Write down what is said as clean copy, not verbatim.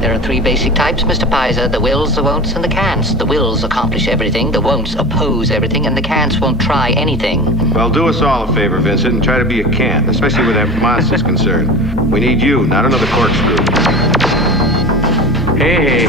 There are three basic types, Mr. Pizer: the wills, the won'ts, and the can'ts. The wills accomplish everything, the won'ts oppose everything, and the can'ts won't try anything. Well, do us all a favor, Vincent, and try to be a can't, especially where that monster's concerned. We need you, not another corkscrew. Hey,